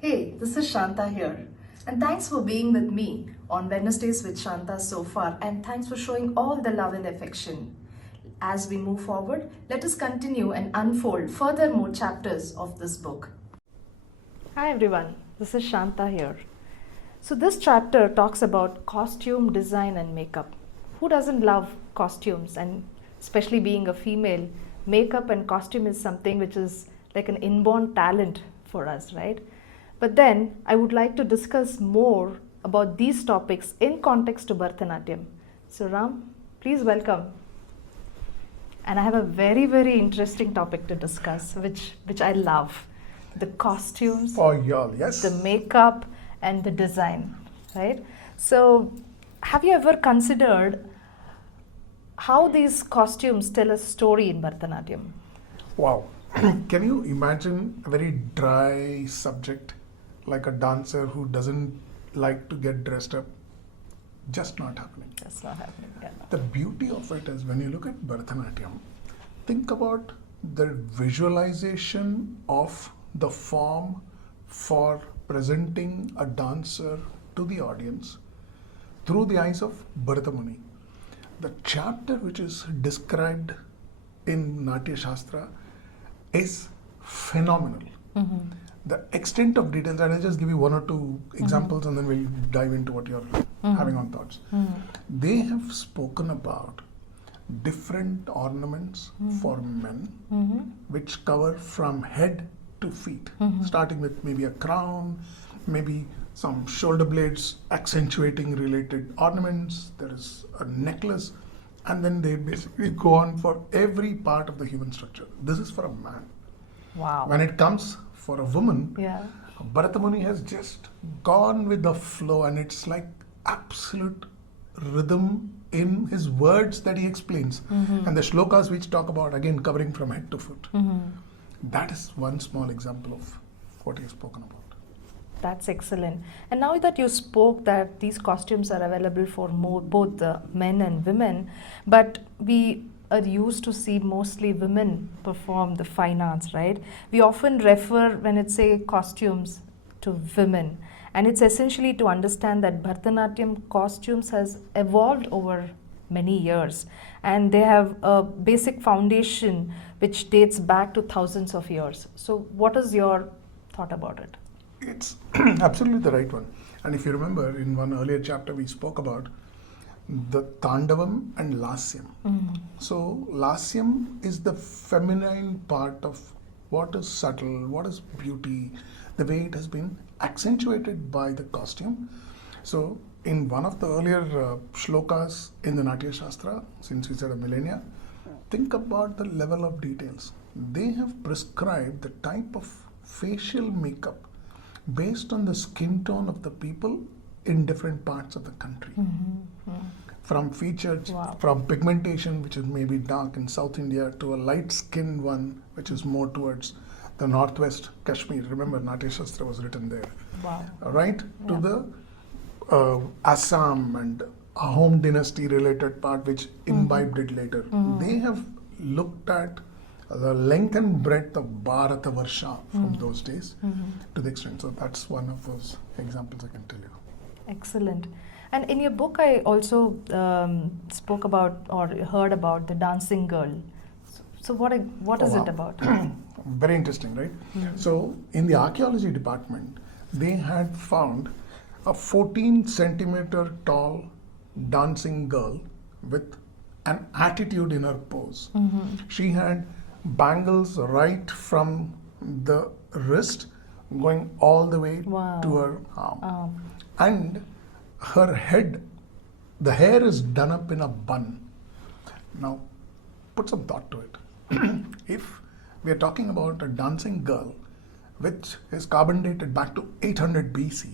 Hey, this is Shantha here, and thanks for being with me on Wednesdays with Shantha so far, and thanks for showing all the love and affection. As we move forward, let us continue and unfold further more chapters of this book. Hi everyone, this is Shantha here. So this chapter talks about costume design and makeup. Who doesn't love costumes? And especially being a female, makeup and costume is something which is like an inborn talent for us, right? But then I would like to discuss more about these topics in context to Bharatanatyam. So Ram, please welcome. And I have a very, very interesting topic to discuss, which I love. The costumes, for y'all, yes. The makeup and the design, right? So have you ever considered how these costumes tell a story in Bharatanatyam? Wow. Can you imagine a very dry subject like a dancer who doesn't like to get dressed up? Just not happening. That's not happening, yeah. The beauty of it is when you look at Bharatanatyam, think about the visualization of the form for presenting a dancer to the audience through the eyes of Bharata Muni. The chapter which is described in Natya Shastra is phenomenal. Mm-hmm. The extent of details, and I'll just give you one or two examples and then we'll dive into what you're having on thoughts. They have spoken about different ornaments for men which cover from head to feet, starting with maybe a crown, maybe some shoulder blades accentuating related ornaments, there is a necklace, and then they basically go on for every part of the human structure. This is for a man. Wow. When it comes for a woman, Yeah. Bharata Muni has just gone with the flow, and it's like absolute rhythm in his words that he explains. And the shlokas which talk about, again, covering from head to foot. That is one small example of what he has spoken about. That's excellent. And now that you spoke that these costumes are available for both the men and women, but we are used to see mostly women perform the fine arts, right? We often refer when it say costumes to women, and it's essentially to understand that Bharatanatyam costumes has evolved over many years, and they have a basic foundation which dates back to thousands of years. So what is your thought about it? It's absolutely the right one. And if you remember, in one earlier chapter we spoke about the Tandavam and Lasyam. So Lasyam is the feminine part of what is subtle, what is beauty, the way it has been accentuated by the costume. So in one of the earlier shlokas in the Natya Shastra, since we said a millennia, think about the level of details. They have prescribed the type of facial makeup based on the skin tone of the people in different parts of the country. From features, from pigmentation, which is maybe dark in South India, to a light-skinned one, which is more towards the northwest Kashmir. Remember, Natya Shastra was written there. Wow. Right? To the Assam and Ahom dynasty related part, which imbibed it later. They have looked at the length and breadth of Bharata Varsha from those days to the extent. So that's one of those examples I can tell you. Excellent. And in your book, I also spoke about or heard about the dancing girl. So what is it about? Very interesting, right? So in the archaeology department, they had found a 14 centimeter tall dancing girl with an attitude in her pose. She had bangles right from the wrist going all the way Wow. to her arm. And her head, the hair is done up in a bun. Now, put some thought to it. If we are talking about a dancing girl which is carbon dated back to 800 BC,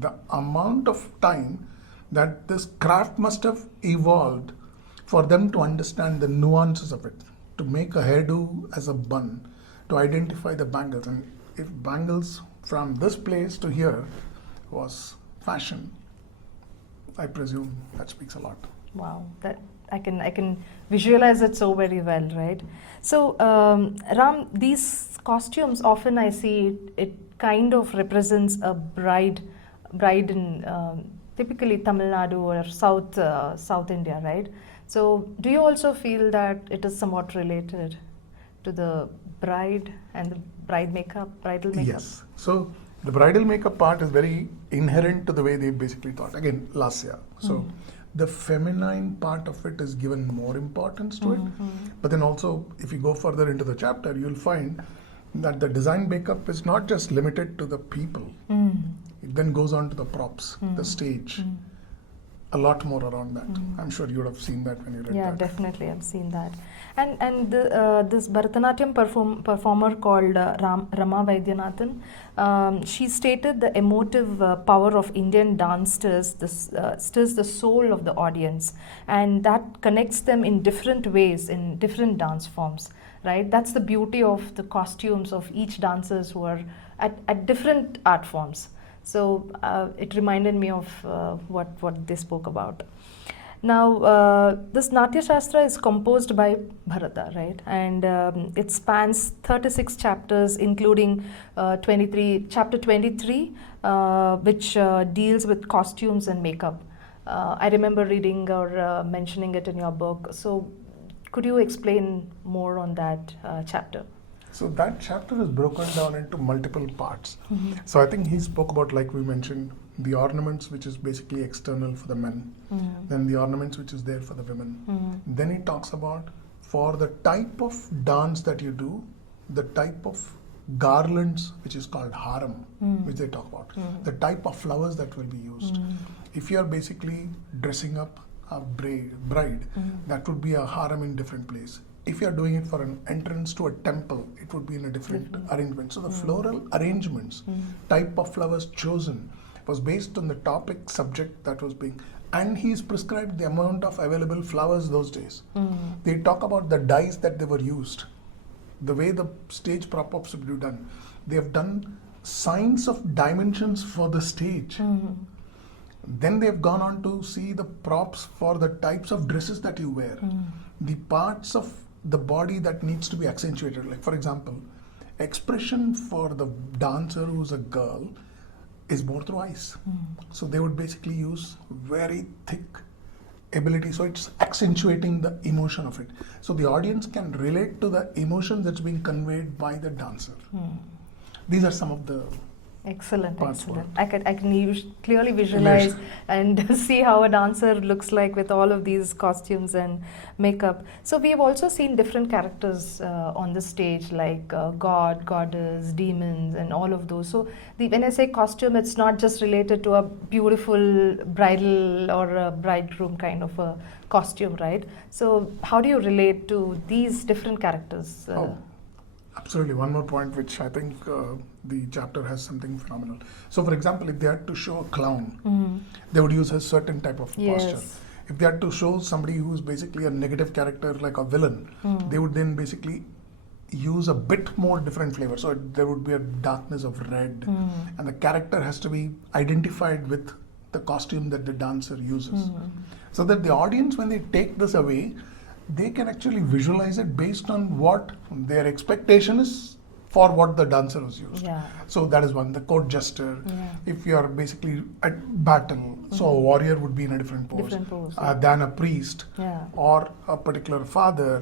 the amount of time that this craft must have evolved for them to understand the nuances of it, to make a hairdo as a bun, to identify the bangles. And if bangles from this place to here was fashion, I presume that speaks a lot. Wow, that I can visualize it so very well, right? So Ram, these costumes often I see it kind of represents a bride in typically Tamil Nadu or South India, right? So do you also feel that it is somewhat related to the bride and the bridal makeup? Yes. So the bridal makeup part is very inherent to the way they basically thought. Again, lasya. So the feminine part of it is given more importance to it. But then also, if you go further into the chapter, you'll find that the design makeup is not just limited to the people. It then goes on to the props, the stage. A lot more around that. I'm sure you would have seen that when you read that. Yeah, definitely, I've seen that. And this Bharatanatyam performer called Rama Vaidyanathan, she stated the emotive power of Indian dance stirs the soul of the audience, and that connects them in different ways in different dance forms, right? That's the beauty of the costumes of each dancers who are at different art forms. So it reminded me of what they spoke about. Now, this Natya Shastra is composed by Bharata, right? And it spans 36 chapters, including chapter 23, which deals with costumes and makeup. I remember reading or mentioning it in your book. So could you explain more on that chapter? So that chapter is broken down into multiple parts. So I think he spoke about, like we mentioned, the ornaments, which is basically external for the men, then the ornaments which is there for the women. Then he talks about for the type of dance that you do, the type of garlands which is called haram, which they talk about, the type of flowers that will be used. If you are basically dressing up a bride, that would be a haram in different place. If you are doing it for an entrance to a temple, it would be in a different arrangement. So the floral arrangements, type of flowers chosen, was based on the topic subject that was being, and he's prescribed the amount of available flowers those days. They talk about the dyes that they were used, the way the stage prop-ups would be done. They have done signs of dimensions for the stage. Then they've gone on to see the props for the types of dresses that you wear, the parts of the body that needs to be accentuated. Like, for example, expression for the dancer who's a girl is more through eyes. So they would basically use very thick ability. So it's accentuating the emotion of it. So the audience can relate to the emotion that's being conveyed by the dancer. These are some of the Excellent. Passport. I can clearly visualize and see how a dancer looks like with all of these costumes and makeup. So we have also seen different characters on the stage, like god, goddess, demons, and all of those. So when I say costume, it's not just related to a beautiful bridal or a bridegroom kind of a costume, right? So how do you relate to these different characters? Absolutely. One more point which I think the chapter has something phenomenal. So for example, if they had to show a clown, they would use a certain type of posture. If they had to show somebody who's basically a negative character like a villain, they would then basically use a bit more different flavor. So there would be a darkness of red, and the character has to be identified with the costume that the dancer uses. So that the audience, when they take this away, they can actually visualize it based on what their expectation is for what the dancer was used. Yeah. So that is one, the court jester. Yeah. If you are basically at battle, so a warrior would be in a different pose, Different pose, than a priest Yeah. or a particular father,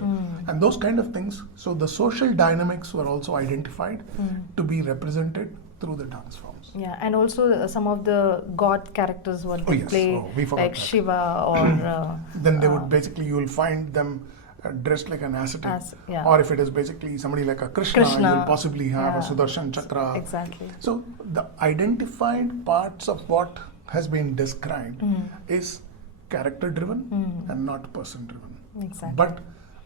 and those kind of things. So the social dynamics were also identified to be represented through the dance forms. Yeah, and also some of the god characters what they yes. play, Oh, we forgot like that. Shiva or Then they would basically, you will find them dressed like an ascetic, yeah. or if it is basically somebody like a Krishna, Krishna, you'll possibly have a yeah. Sudarshan Chakra. Exactly. So the identified parts of what has been described is character driven and not person driven. Exactly. But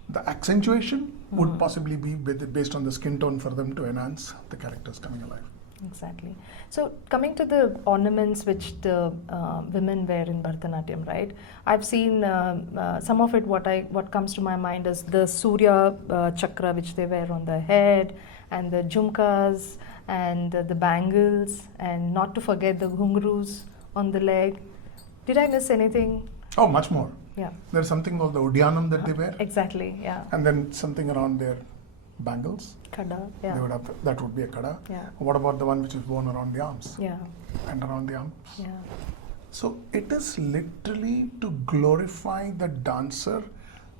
the accentuation would possibly be based on the skin tone for them to enhance the characters coming alive. Exactly. So coming to the ornaments which the women wear in Bharatanatyam, right? I've seen some of it. What comes to my mind is the Surya chakra which they wear on the head, and the jhumkas, and the bangles, and not to forget the ghungroos on the leg. Did I miss anything? Oh, much more. Yeah. There's something called the udyanam that they wear, Exactly. Yeah. and then something around their bangles. Kada. They Yeah. would have that would be a kada. Yeah. What about the one which is worn around the arms Yeah. and around the arms? Yeah. So it is literally to glorify the dancer.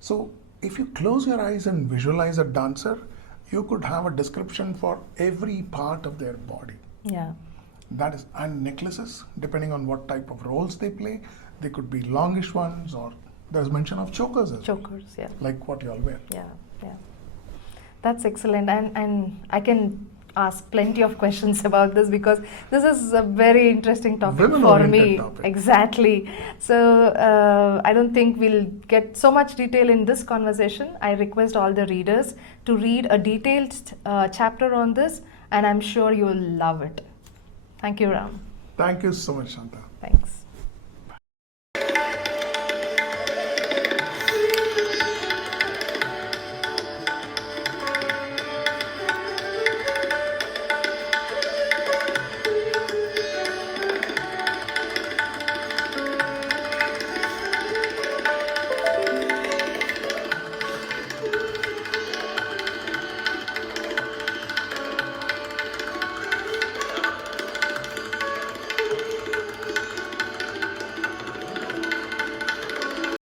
So if you close your eyes and visualize a dancer, you could have a description for every part of their body. Yeah. That is, and necklaces, depending on what type of roles they play, they could be longish ones, or there's mention of chokers as well, Chokers. Yeah. like what you all wear. Yeah, yeah. That's excellent. And I can ask plenty of questions about this because this is a very interesting topic for Women-oriented me. topic. Exactly. So I don't think we'll get so much detail in this conversation. I request all the readers to read a detailed chapter on this, and I'm sure you'll love it. Thank you, Ram. Thank you so much, Shantha. Thanks.